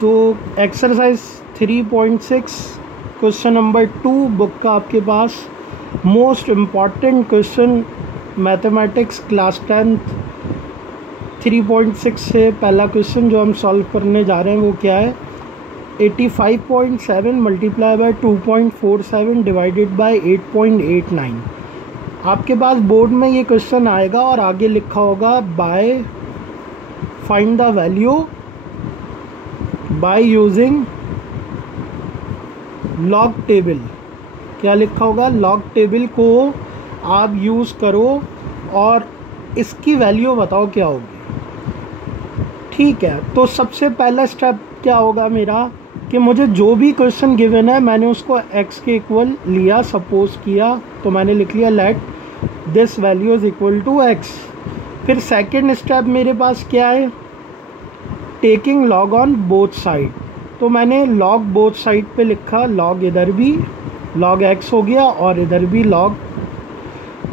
तो exercise 3.6 question number 2 book का आपके पास most important question mathematics class 10th 3.6 से पहला क्वेश्चन जो हम सॉल्व करने जा रहे हैं वो क्या है, 85.7 मल्टीप्लाई बाय 2.47 डिवाइडेड बाय 8.89। आपके पास बोर्ड में ये क्वेश्चन आएगा और आगे लिखा होगा bye find the value by using log table. क्या लिखा होगा, लॉग टेबल को आप यूज़ करो और इसकी वैल्यू बताओ क्या होगी। ठीक है, तो सबसे पहला स्टेप क्या होगा मेरा कि मुझे जो भी क्वेश्चन गिवन है मैंने उसको x के इक्वल लिया, सपोज किया, तो मैंने लिख लिया let this value is equal to x। फिर सेकंड स्टेप मेरे पास क्या है, taking log on both side, तो मैंने लॉग बोथ साइड पे लिखा, लॉग इधर भी लॉग x हो गया और इधर भी लॉग।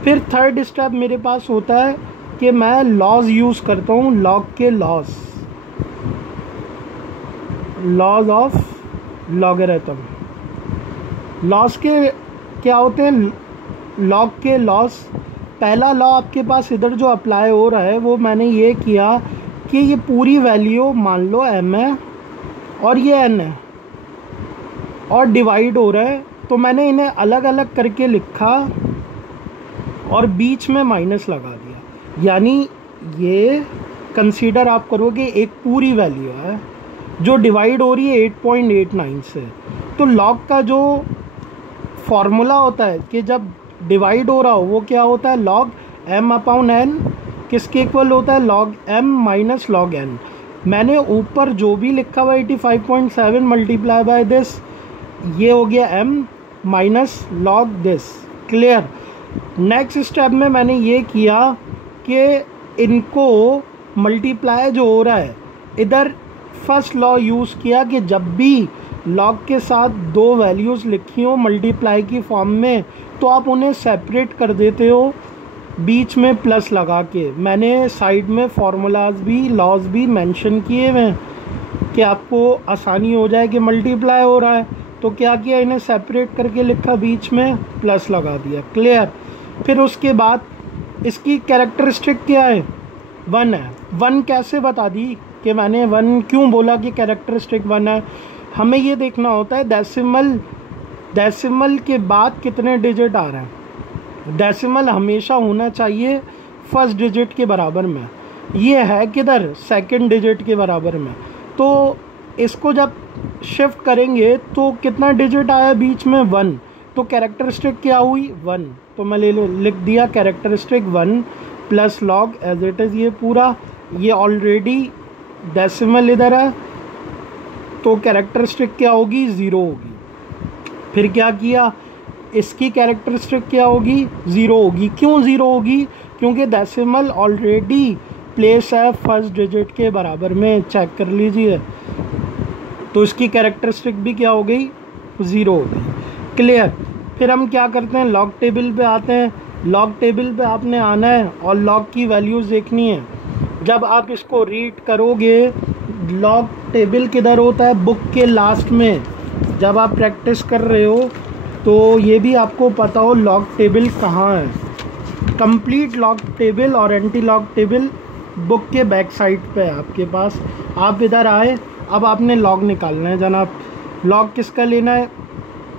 फिर थर्ड स्टेप मेरे पास होता है कि मैं लॉज यूज़ करता हूँ, लॉग के लॉज ऑफ लॉगरिथम। लॉज के क्या होते हैं, लॉग के लॉज। पहला लॉ आपके पास इधर जो अप्लाई हो रहा है वो मैंने ये किया कि ये पूरी वैल्यू मान लो m है और ये n है और डिवाइड हो रहा है, तो मैंने इन्हें अलग अलग करके लिखा और बीच में माइनस लगा दिया। यानी ये कंसीडर आप करोगे एक पूरी वैल्यू है जो डिवाइड हो रही है 8.89 से। तो लॉग का जो फॉर्मूला होता है कि जब डिवाइड हो रहा हो वो क्या होता है, लॉग m अपॉन n किसके इक्वल होता है, log m minus log n। मैंने ऊपर जो भी लिखा हुआ 85.7 मल्टीप्लाई बाय दिस, ये हो गया m minus log this. Clear. Next step में मैंने ये किया कि इनको मल्टीप्लाई जो हो रहा है, इधर फर्स्ट लॉ यूज़ किया कि जब भी लॉग के साथ दो वैल्यूज़ लिखी हो मल्टीप्लाई की फॉर्म में तो आप उन्हें सेपरेट कर देते हो बीच में प्लस लगा के। मैंने साइड में फार्मूलाज भी लॉज भी मेंशन किए हुए हैं कि आपको आसानी हो जाए कि मल्टीप्लाई हो रहा है, तो क्या किया, इन्हें सेपरेट करके लिखा, बीच में प्लस लगा दिया। क्लियर। फिर उसके बाद इसकी कैरेक्टरिस्टिक क्या है, 1 है। 1 कैसे बता दी कि मैंने 1 क्यों बोला कि कैरेक्टरिस्टिक 1 है, हमें ये देखना होता है डेसिमल के बाद कितने डिजिट आ रहे हैं। डेसिमल हमेशा होना चाहिए फर्स्ट डिजिट के बराबर में, ये है किधर, सेकंड डिजिट के बराबर में। तो इसको जब शिफ्ट करेंगे तो कितना डिजिट आया बीच में, 1, तो कैरेक्टरिस्टिक क्या हुई, 1। तो मैं लिख दिया characteristic 1 plus log as it is, ये पूरा, ये ऑलरेडी डेसिमल इधर है तो कैरेक्टरिस्टिक क्या होगी, 0 होगी। फिर क्या किया, इसकी कैरेक्टरिस्टिक क्या होगी, 0 होगी। क्यों 0 होगी, क्योंकि डेसिमल ऑलरेडी प्लेस है फर्स्ट डिजिट के बराबर में, चेक कर लीजिए। तो इसकी कैरेक्टरिस्टिक भी क्या हो गई, 0 हो गई। क्लियर। फिर हम क्या करते हैं, लॉग टेबल पे आते हैं। लॉग टेबल पे आपने आना है और लॉग की वैल्यूज़ देखनी है। जब आप इसको रीड करोगे, लॉग टेबल किधर होता है, बुक के लास्ट में। जब आप प्रैक्टिस कर रहे हो तो ये भी आपको पता हो लॉग टेबल कहाँ है। कंप्लीट लॉग टेबल और एंटी लॉग टेबल बुक के बैक साइड पे है आपके पास। आप इधर आए, अब आपने लॉग निकालना है जनाब। लॉग किसका लेना है,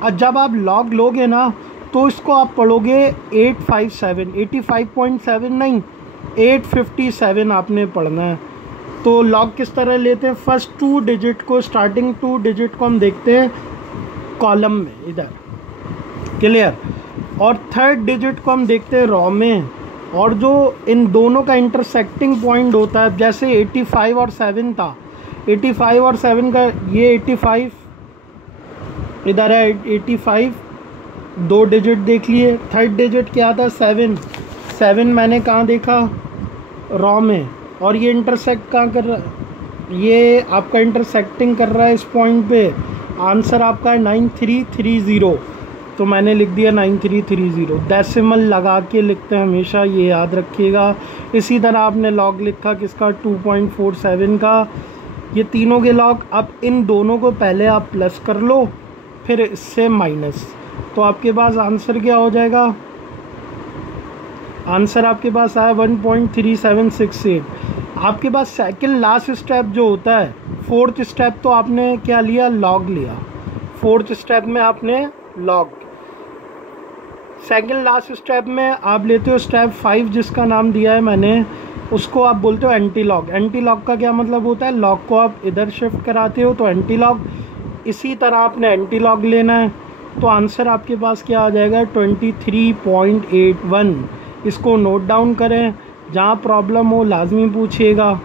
और जब आप लॉग लोगे ना तो इसको आप पढ़ोगे 85.7 नहीं, 857 आपने पढ़ना है। तो लॉग किस तरह लेते हैं, फर्स्ट 2 डिजिट को, स्टार्टिंग 2 डिजिट को हम देखते हैं कॉलम में इधर। क्लियर। और थर्ड डिजिट को हम देखते हैं रॉ में, और जो इन दोनों का इंटरसेक्टिंग पॉइंट होता है, जैसे 85 और 7 था, 85 और 7 का, ये 85 इधर है, 85 2 डिजिट देख लिए। थर्ड डिजिट क्या था, 7 मैंने कहाँ देखा, रॉ में। और ये इंटरसेक्ट कहाँ कर रहा है, ये आपका इंटरसेक्टिंग कर रहा है इस पॉइंट पे। आंसर आपका है 9330, तो मैंने लिख दिया 9330। डेसिमल लगा के लिखते हैं हमेशा, ये याद रखिएगा। इसी तरह आपने लॉग लिखा किसका, 2.47 का, ये तीनों के लॉग। अब इन दोनों को पहले आप प्लस कर लो, फिर इससे माइनस, तो आपके पास आंसर क्या हो जाएगा? आंसर आपके पास आया 1.3768। आपके पास सेकंड लास्ट स्टेप जो होता है, फोर्थ स्टेप, तो आपने क्या लिया? लॉग लिया। फोर्थ स्टेप में आपने लॉग। सेकंड लास्ट स्टेप में आप लेते हो स्टेप 5 जिसका नाम दिया है मैंने, उसको आप बोलते हो एंटी लॉग। एंटी लॉग का क्या मतलब होता है? लॉग को आप इधर शिफ्ट कराते हो तो एंटी लॉग, इसी तरह आपने एंटी लॉग लेना है। तो आंसर आपके पास क्या आ जाएगा? 23.81। इसको नोट डाउन करें, जहाँ प्रॉब्लम हो लाजमी पूछिएगा।